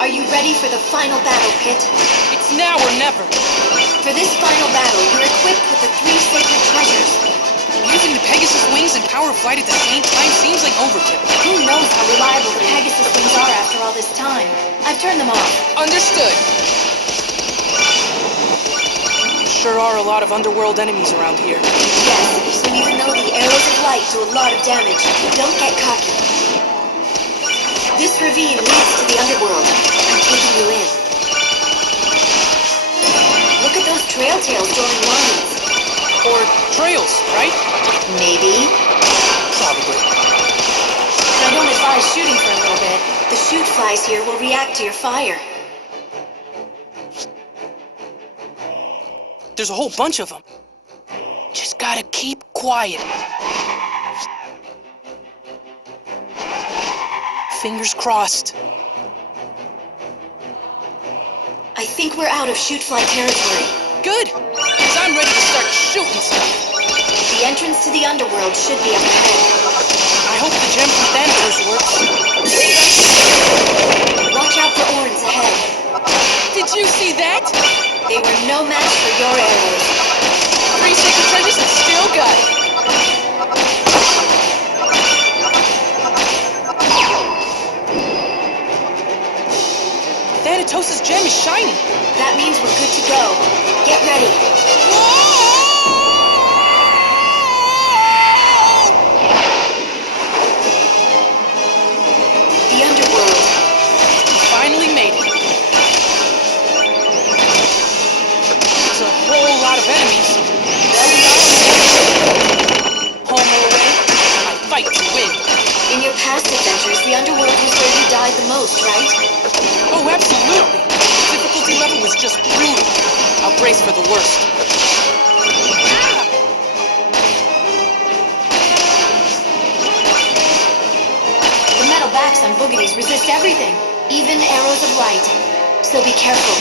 Are you ready for the final battle, Pit? It's now or never. For this final battle, you're equipped with the 3 sacred treasures. Using the Pegasus wings and power of flight at the same time seems like overkill. Who knows how reliable the Pegasus wings are after all this time? I've turned them off. Understood. Sure are a lot of underworld enemies around here. Yes, so even though the arrows of light do a lot of damage, don't get cocky. This ravine leads to the underworld. I'm taking you in. Look at those trail tails drawing lines. Or trails, right? Maybe. Probably. I don't advise shooting for a little bit. The shoot flies here will react to your fire. There's a whole bunch of them. Just gotta keep quiet. Fingers crossed. I think we're out of shoot fly territory. Good, because I'm ready to start shooting stuff. The entrance to the underworld should be up ahead. I hope the gem from Thanatos works. Watch out for Orns ahead. Did you see that? They were no match for your arrows. 3 sacred treasures and still got it. Thanatos' gem is shining. That means we're good to go. Get ready. The underworld. We finally made it. It's a whole lot of enemies. Home or away, I fight to win. In your past adventures, the underworld was where you died the most, right? Oh, absolutely. The difficulty level was just brutal. I'll brace for the worst. The metal backs on boogies resist everything, even arrows of light. So be careful.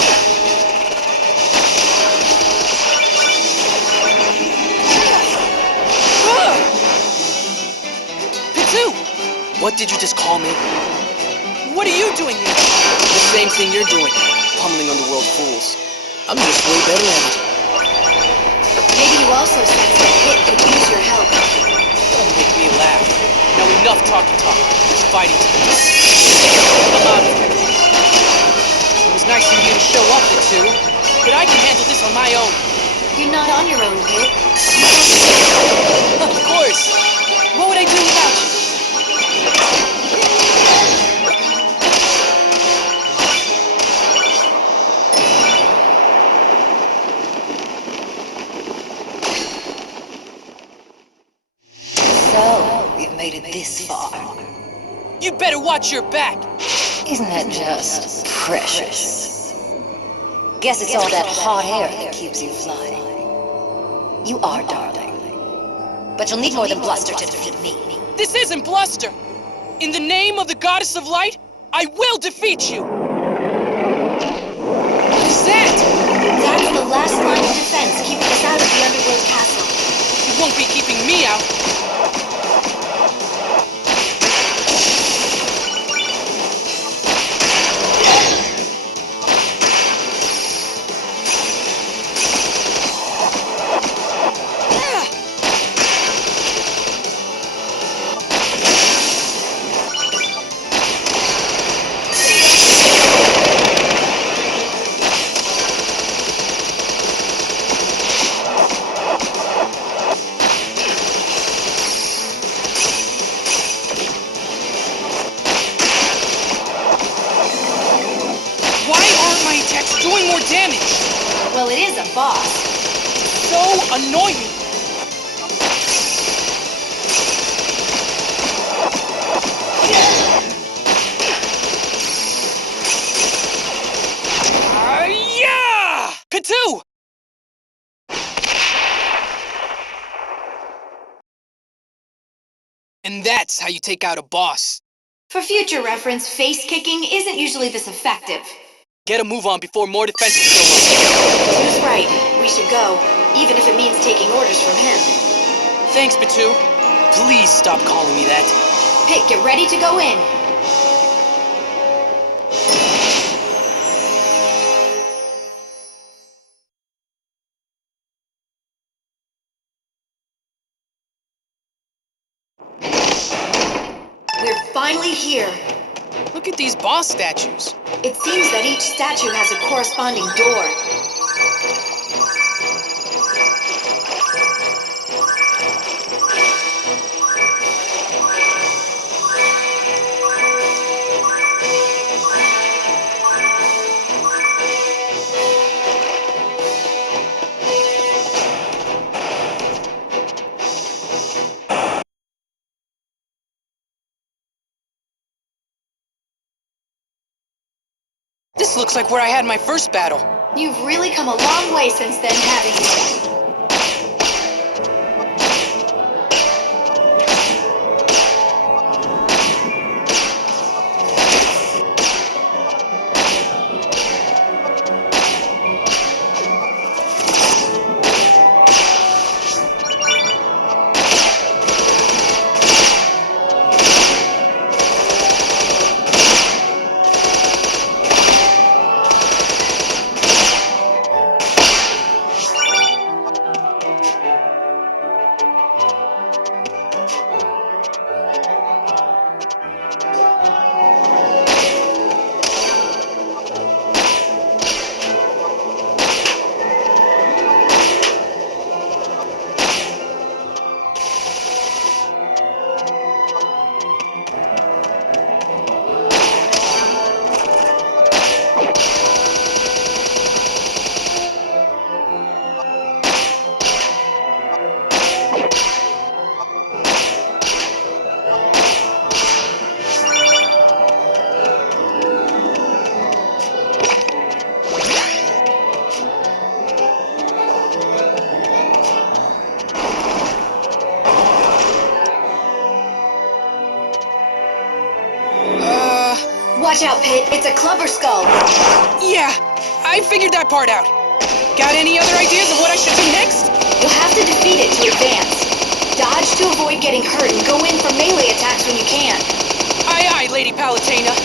Pitu! What did you just call me? What are you doing here? The same thing you're doing. Pummeling underworld fools. I'm just way better at it. Maybe you also sense that Pit could use your help. Don't make me laugh. Now enough talk. There's fighting to do. I'm out of here. It was nice of you to show up, Pitu, but I can handle this on my own. You're not on your own, Pit. Of course. What would I do without you? So, we've made it this far. You better watch your back. Isn't that just precious? Guess it's all that hot air that keeps you flying. You are, darling. But you'll need more than bluster to defeat me. This isn't bluster. In the name of the goddess of light, I will defeat you. What is that? That's the last line of defense keeping us out of the underworld castle. It won't be keeping me out. Doing more damage! Well, it is a boss. So annoying! Yeah! Pitu! And that's how you take out a boss. For future reference, face kicking isn't usually this effective. Get a move on before more defenses show up. Who's right? We should go, even if it means taking orders from him. Thanks, Pitu. Please stop calling me that. Pit, get ready to go in. here. Look at these boss statues. It seems that each statue has a corresponding door. This looks like where I had my first battle. You've really come a long way since then, haven't you? Watch out, Pit. It's a clubber skull. Yeah, I figured that part out. Got any other ideas of what I should do next? You'll have to defeat it to advance. Dodge to avoid getting hurt and go in for melee attacks when you can. Aye, aye, Lady Palutena.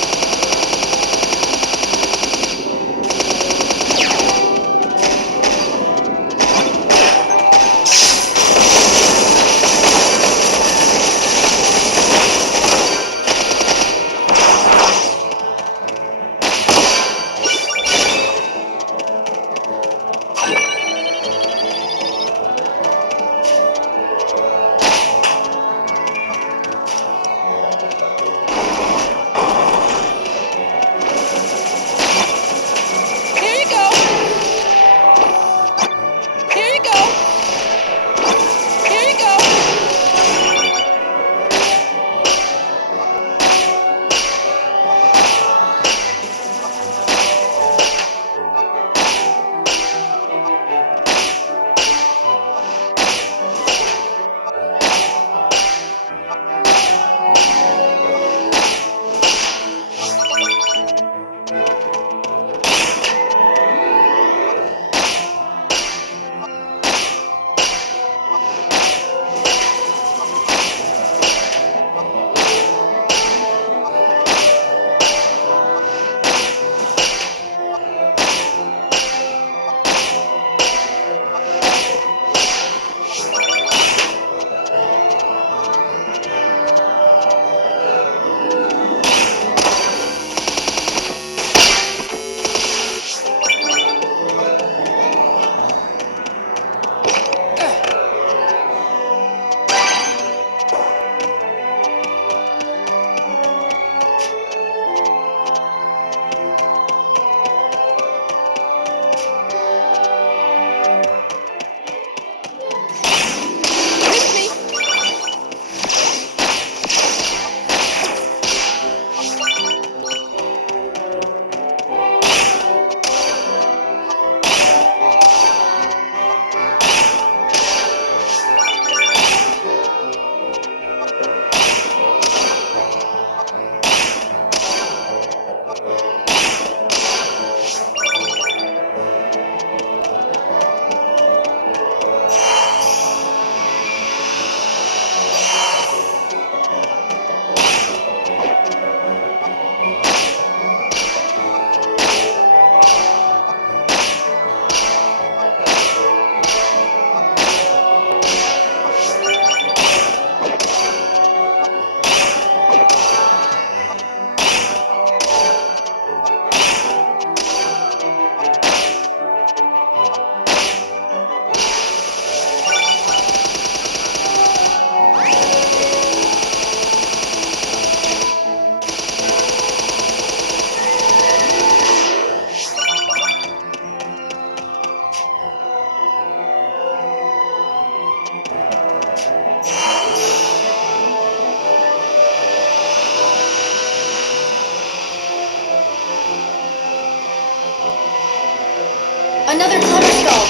Another clever skull.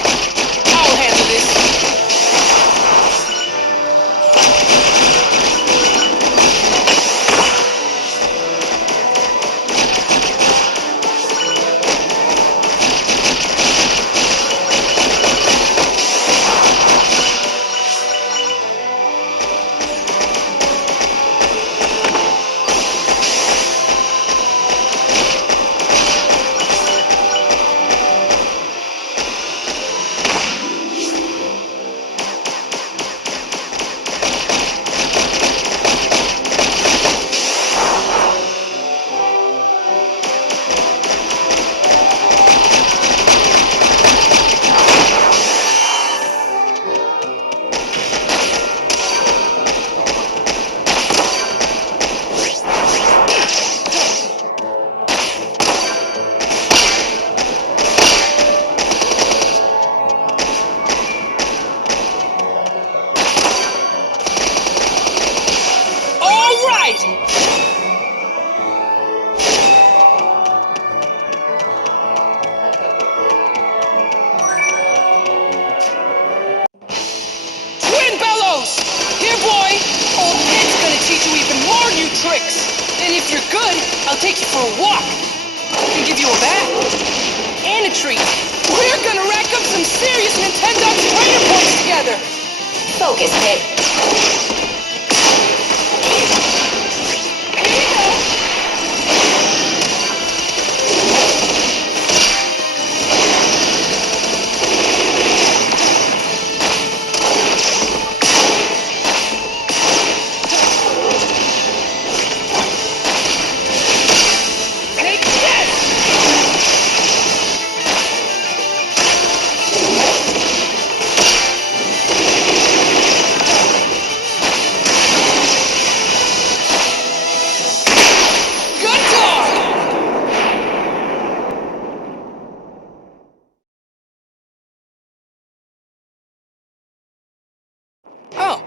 I'll handle this. I'll take you for a walk. And give you a bath. And a treat. We're gonna rack up some serious Nintendo trainer points together. Focus, Pig. Here you go. Oh,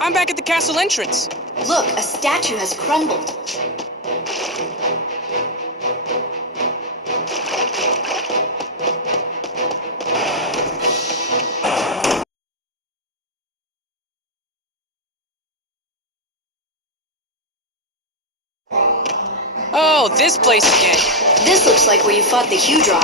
I'm back at the castle entrance. Look, a statue has crumbled. Oh, this place again. This looks like where you fought the Hudra.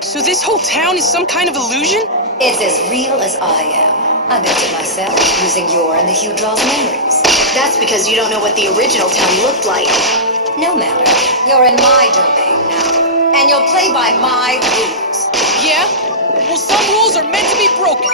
So this whole town is some kind of illusion? It's as real as I am. I built it myself, using your and the Hudra's memories. That's because you don't know what the original town looked like. No matter. You're in my domain now. And you'll play by my rules. Yeah? Well, some rules are meant to be broken.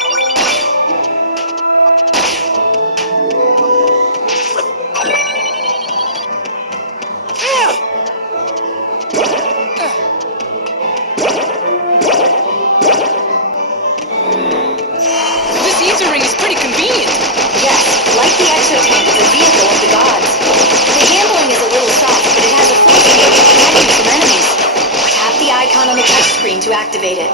On the touchscreen to activate it.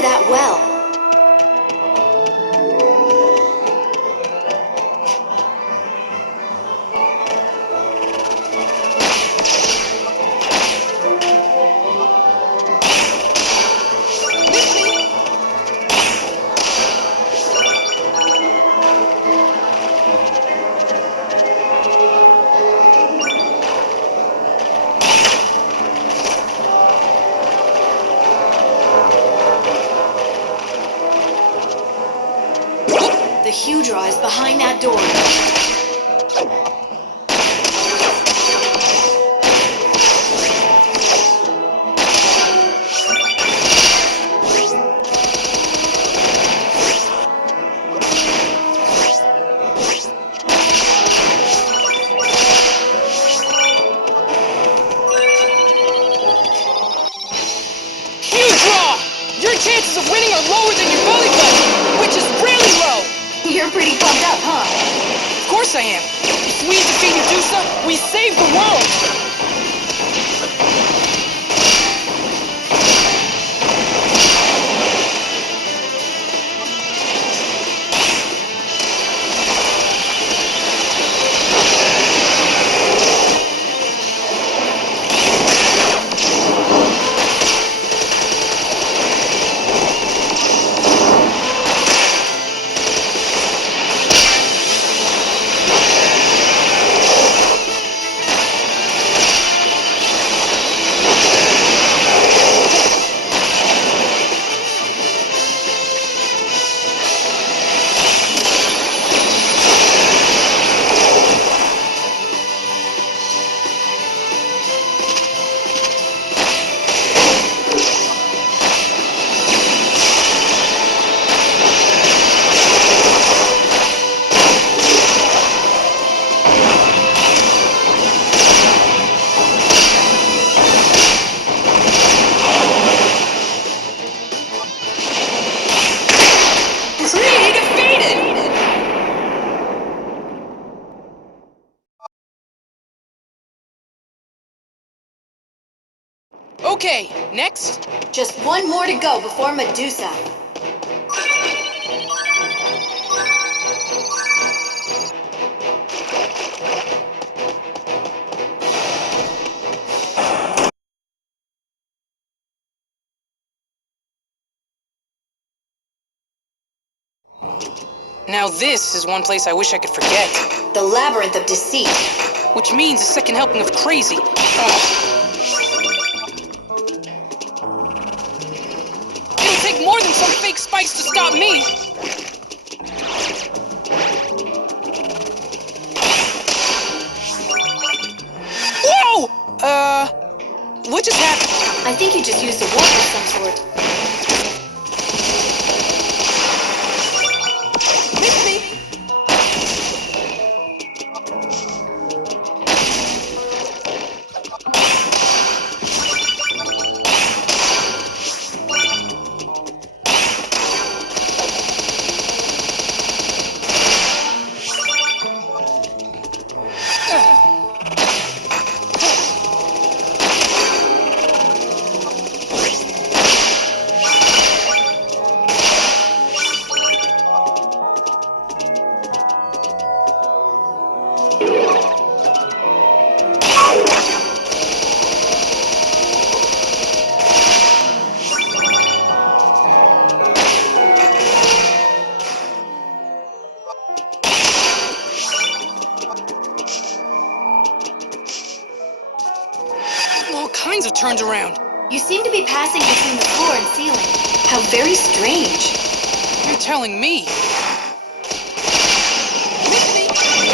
to that well. The Hudra is behind that door. Hudra! Your chances of winning are lower than your belly button, which is really low! You're pretty pumped up, huh? Of course I am. If we defeat Medusa, we save the world! Okay, next? Just one more to go before Medusa. Now this is one place I wish I could forget. The Labyrinth of Deceit. Which means a second helping of crazy. Ugh. It'll take more than some fake spikes to stop me! Whoa! What just happened? I think you just used a wand of some sort. Miss me! All kinds of turns around. You seem to be passing between the floor and ceiling. How very strange. You're telling me. Miss me! Miss me!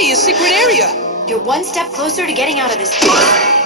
Hey, a secret area! You're one step closer to getting out of this place.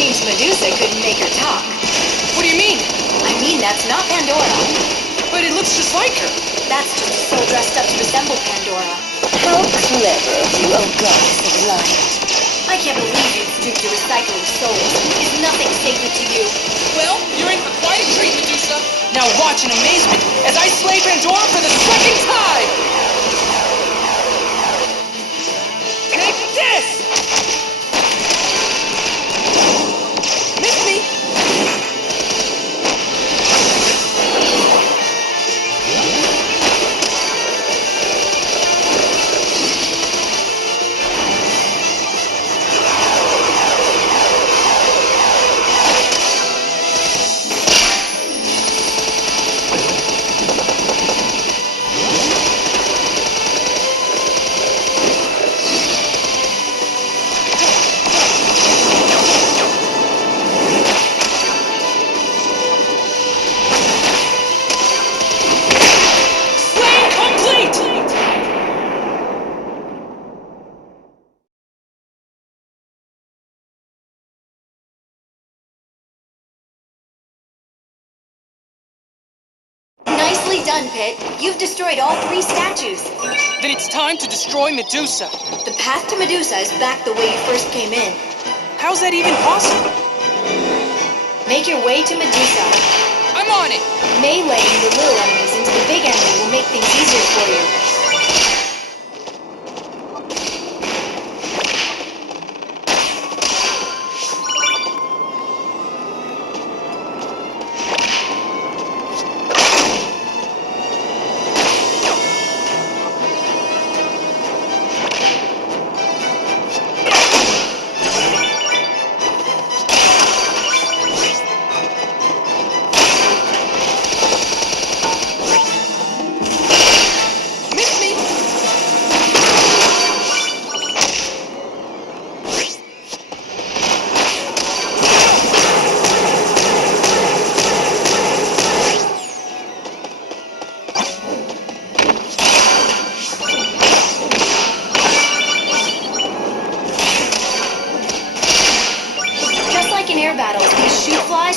Seems Medusa couldn't make her talk. What do you mean? I mean, that's not Pandora. But it looks just like her. That's just a soul dressed up to resemble Pandora. How clever of you, oh goddess of light. I can't believe you'd stoop to recycling souls. Is nothing sacred to you? Well, you're in for quite a treat, Medusa. Now watch in amazement as I slay Pandora for the second time! Take this! Miss me! Nicely done, Pit. You've destroyed all 3 statues. Then it's time to destroy Medusa. The path to Medusa is back the way you first came in. How's that even possible? Make your way to Medusa. I'm on it! Meleeing the little enemies into the big enemy will make things easier for you.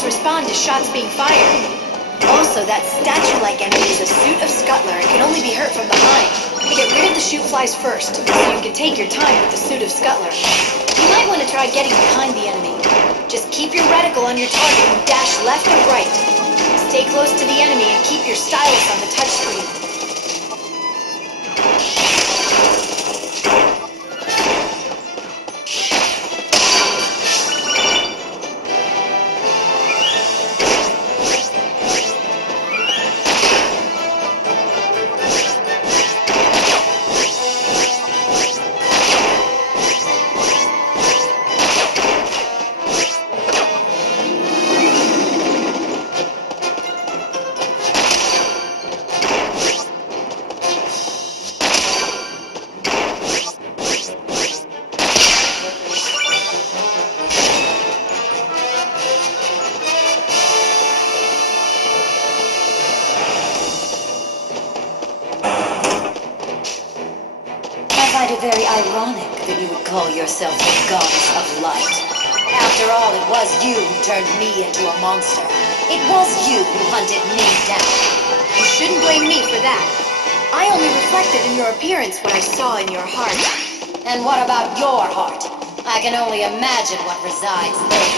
Respond to shots being fired. Also, that statue-like enemy is a suit of scuttler and can only be hurt from behind. Get rid of the shoot flies first, so you can take your time with the suit of scuttler. You might want to try getting behind the enemy. Just keep your reticle on your target and dash left or right. Stay close to the enemy and keep your stylus on the touchscreen. I find it very ironic that you would call yourself the goddess of light. After all, it was you who turned me into a monster. It was you who hunted me down. You shouldn't blame me for that. I only reflected in your appearance what I saw in your heart. And what about your heart? I can only imagine what resides there.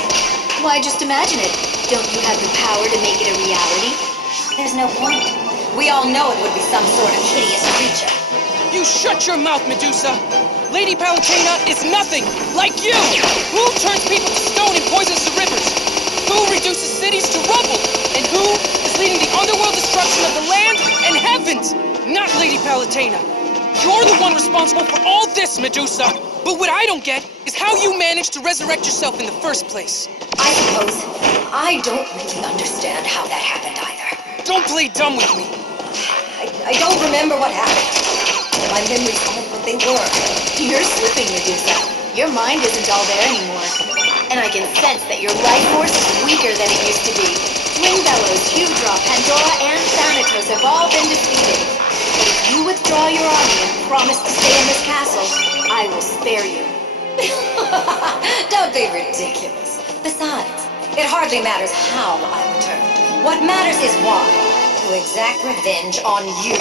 Why just imagine it? Don't you have the power to make it a reality? There's no point. We all know it would be some sort of hideous creature. You shut your mouth, Medusa! Lady Palutena is nothing like you! Who turns people to stone and poisons the rivers? Who reduces cities to rubble? And who is leading the underworld destruction of the land and heavens? Not Lady Palutena. You're the one responsible for all this, Medusa! But what I don't get is how you managed to resurrect yourself in the first place. I suppose I don't really understand how that happened either. Don't play dumb with me. I don't remember what happened. My memories aren't what they were. You're slipping, Medusa. Your mind isn't all there anymore. And I can sense that your life force is weaker than it used to be. Twin Bellows, Hewdraw, Pandora, and Thanatos have all been defeated. But if you withdraw your army and promise to stay in this castle, I will spare you. Don't be ridiculous. Besides, it hardly matters how I returned. What matters is why. To exact revenge on you.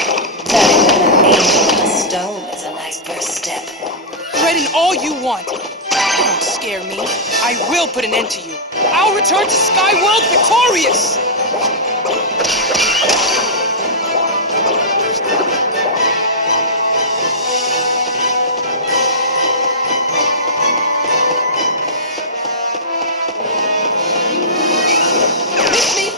Turning an angel in a stone is a nice first step. Threaten all you want. Don't scare me. I will put an end to you. I'll return to Skyworld victorious! Miss me?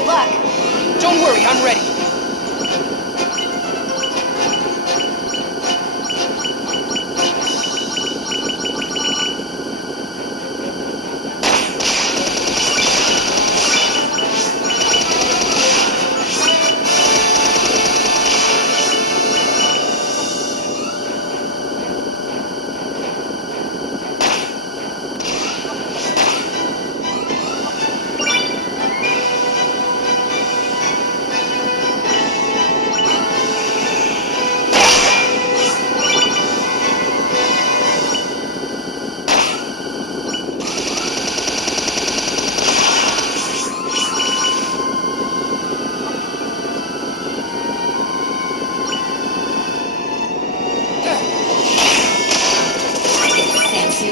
Good luck. Don't worry, I'm ready.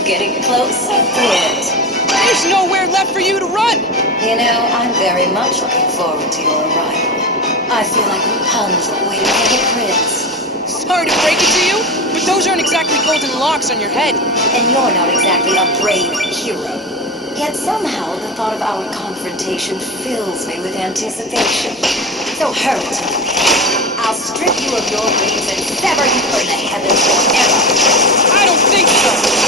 Getting close a bit. There's nowhere left for you to run! You know, I'm very much looking forward to your arrival. I feel like Rapunzel waiting for the prince. Sorry to break it to you, but those aren't exactly golden locks on your head. And you're not exactly a brave hero. Yet somehow the thought of our confrontation fills me with anticipation. So hurry to the pit. I'll strip you of your wings and sever you from the heavens forever. I don't think so!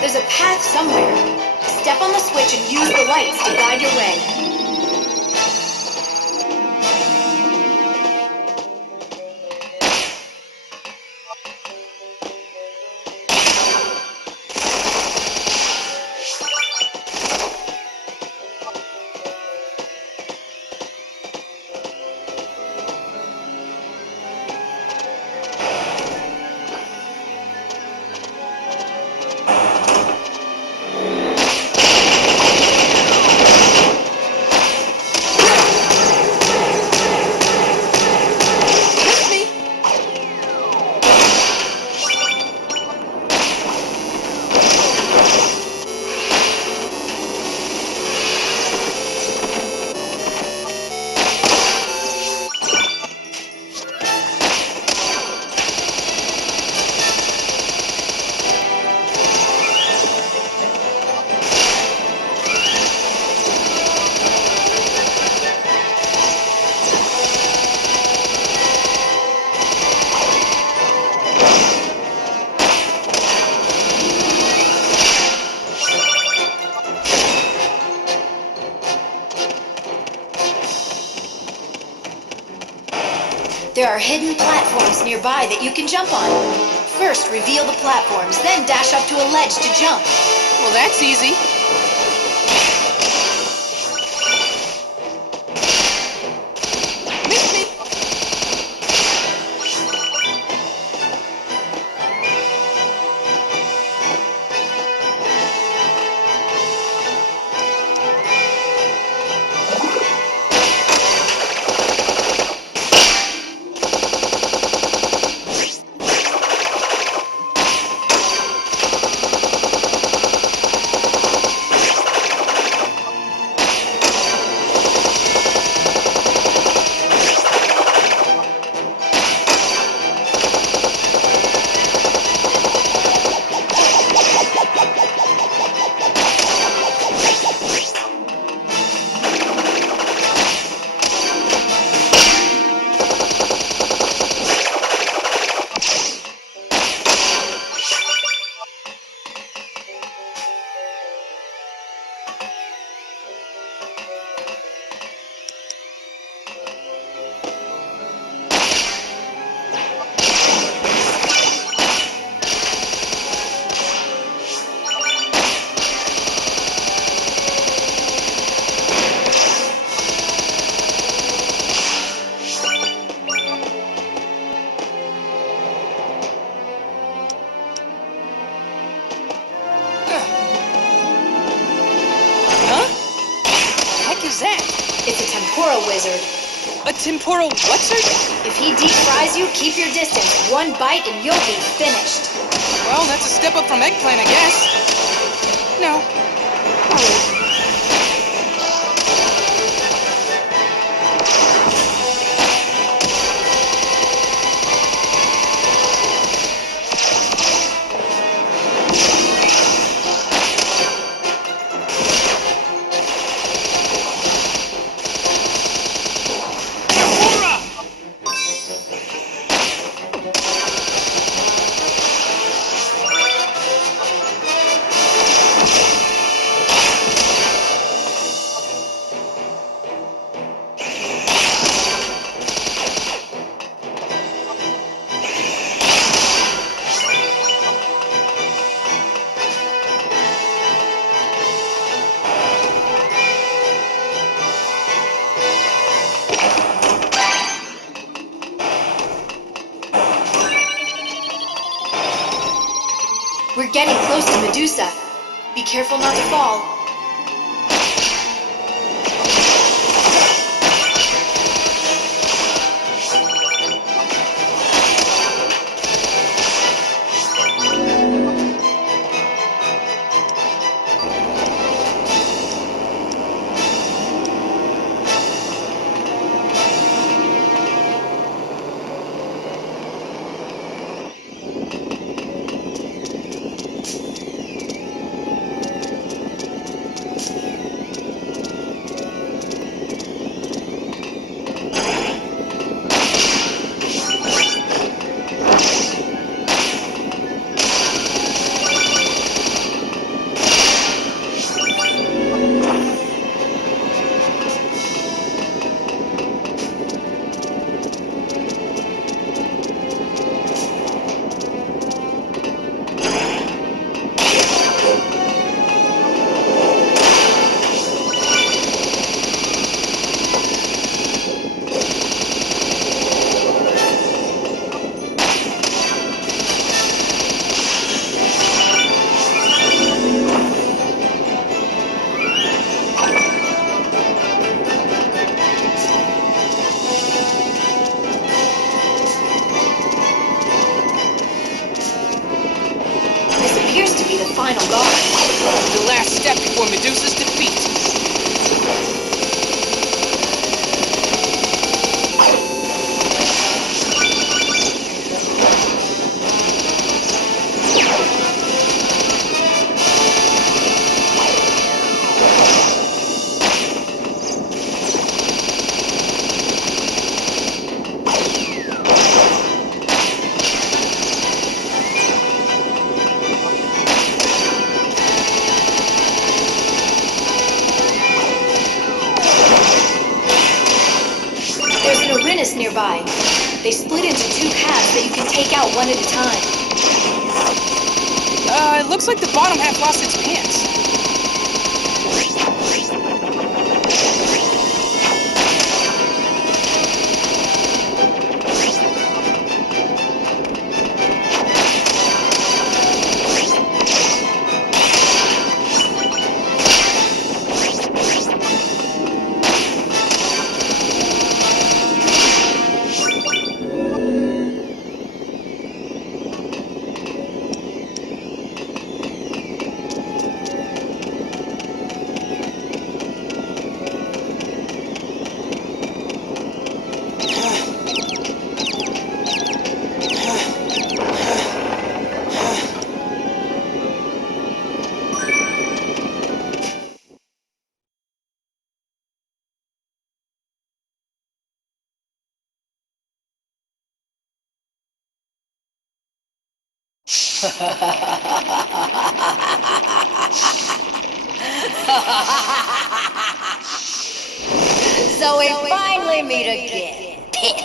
There's a path somewhere. Step on the switch and use the lights to guide your way. There are hidden platforms nearby that you can jump on. First, reveal the platforms, then dash up to a ledge to jump. Well, that's easy. Miss me! It's a tempura wizard. A temporal what'ser? If he deep fries you, keep your distance. One bite and you'll be finished. Well, that's a step up from eggplant, I guess. No. We're getting close to Medusa. Be careful not to fall. Final guard. The last step before Medusa's defeat. Nearby. They split into two halves that you can take out one at a time. It looks like the bottom half lost its pants. So we finally meet again. Pit.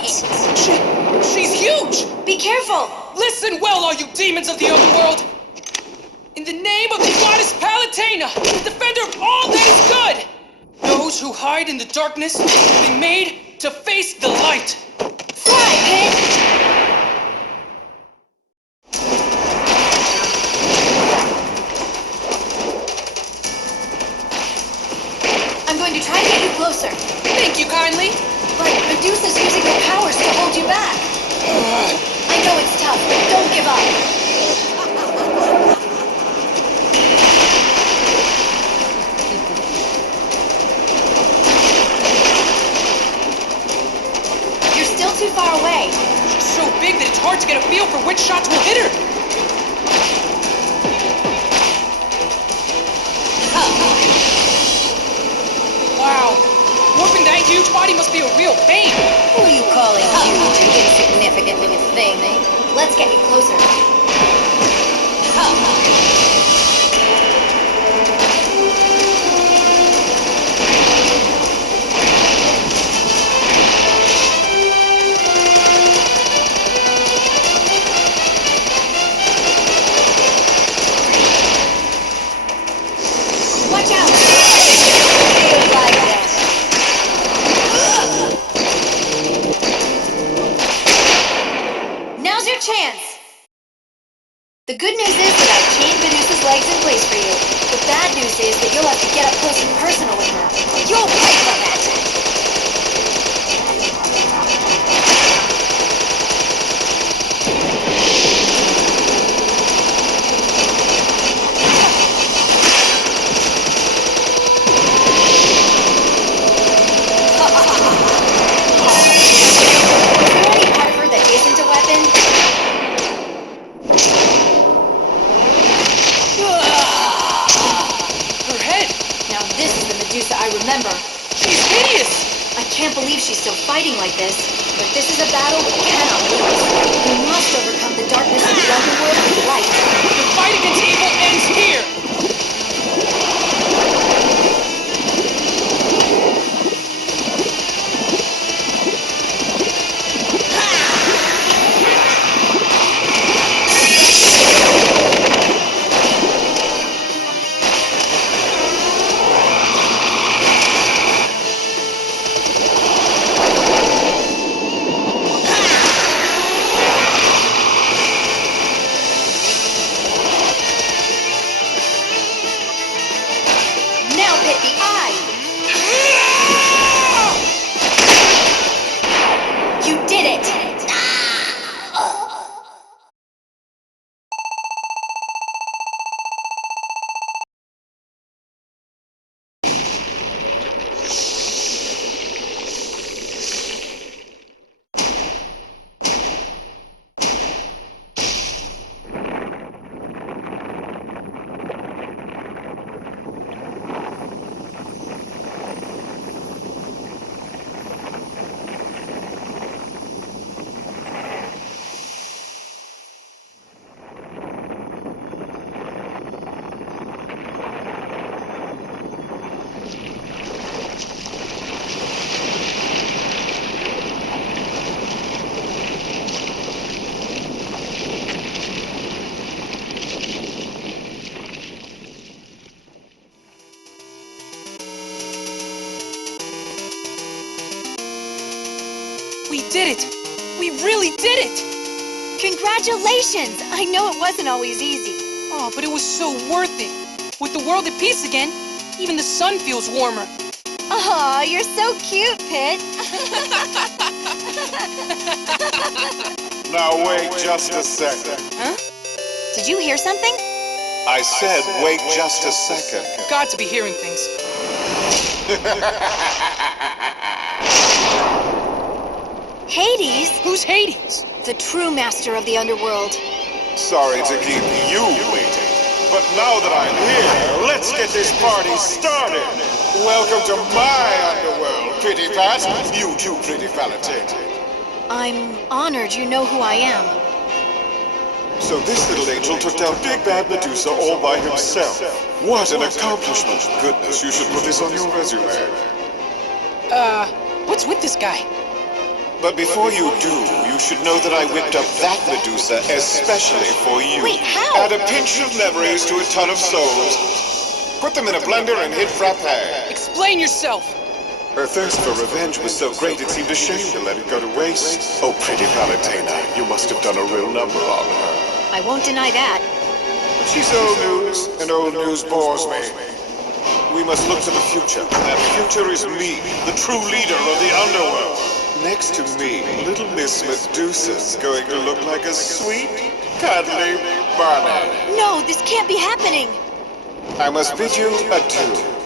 She's huge! Be careful! Listen well, all you demons of the underworld! In the name of the goddess Palutena, the defender of all that is good! Those who hide in the darkness will be made to face the light! Fly, Pit! I'm going to try to get you closer. Thank kindly. But Medusa's using her powers to hold you back. I know it's tough, but don't give up. You're still too far away. She's so big that it's hard to get a feel for which shots will hit her. Wow, warping that huge body must be a real pain. Who are you calling huge, you insignificant little thing? Let's get you closer. Watch out! Feels like that. Now's your chance! The good news is that I've chained Medusa's legs in place for you. The bad news is that you'll have to get up close and personal with her. You'll pay for that! Is there any part of her that isn't a weapon? Her head. Now this is the Medusa I remember. She's hideous. I can't believe she's still fighting like this. But this is a battle we cannot lose. We must overcome the darkness of the underworld with light. The fight against evil ends here. Now hit the eye! You did it! We did it. We really did it. Congratulations! I know it wasn't always easy. Oh, but it was so worth it. With the world at peace again, even the sun feels warmer. Aw, you're so cute, Pit. Now wait just a second. Huh? Did you hear something? I said wait just a second. You've got to be hearing things. Hades? Who's Hades? The true master of the underworld. Sorry to keep you waiting, but now that I'm here, let's get this party started. Welcome to my underworld, Pretty Pat. You too, Pretty Valentine. I'm honored you know who I am. So this little angel took down Big Bad Medusa all by himself. What an accomplishment. Goodness, you should put this on your resume. What's with this guy? But before you do, you should know that I whipped up that Medusa especially for you. Wait, how? Add a pinch of memories to a ton of souls. Put them in a blender and hit frappe. Explain yourself. Her thirst for revenge was so great it seemed a shame to let it go to waste. Oh, Pretty Valentina, you must have done a real number on her. I won't deny that. But she's old news, and old news bores me. We must look to the future. That future is me, the true leader of the underworld. Next to me, little Miss Medusa's going to look like a sweet, cuddly bunny. No, this can't be happening! I must bid you adieu.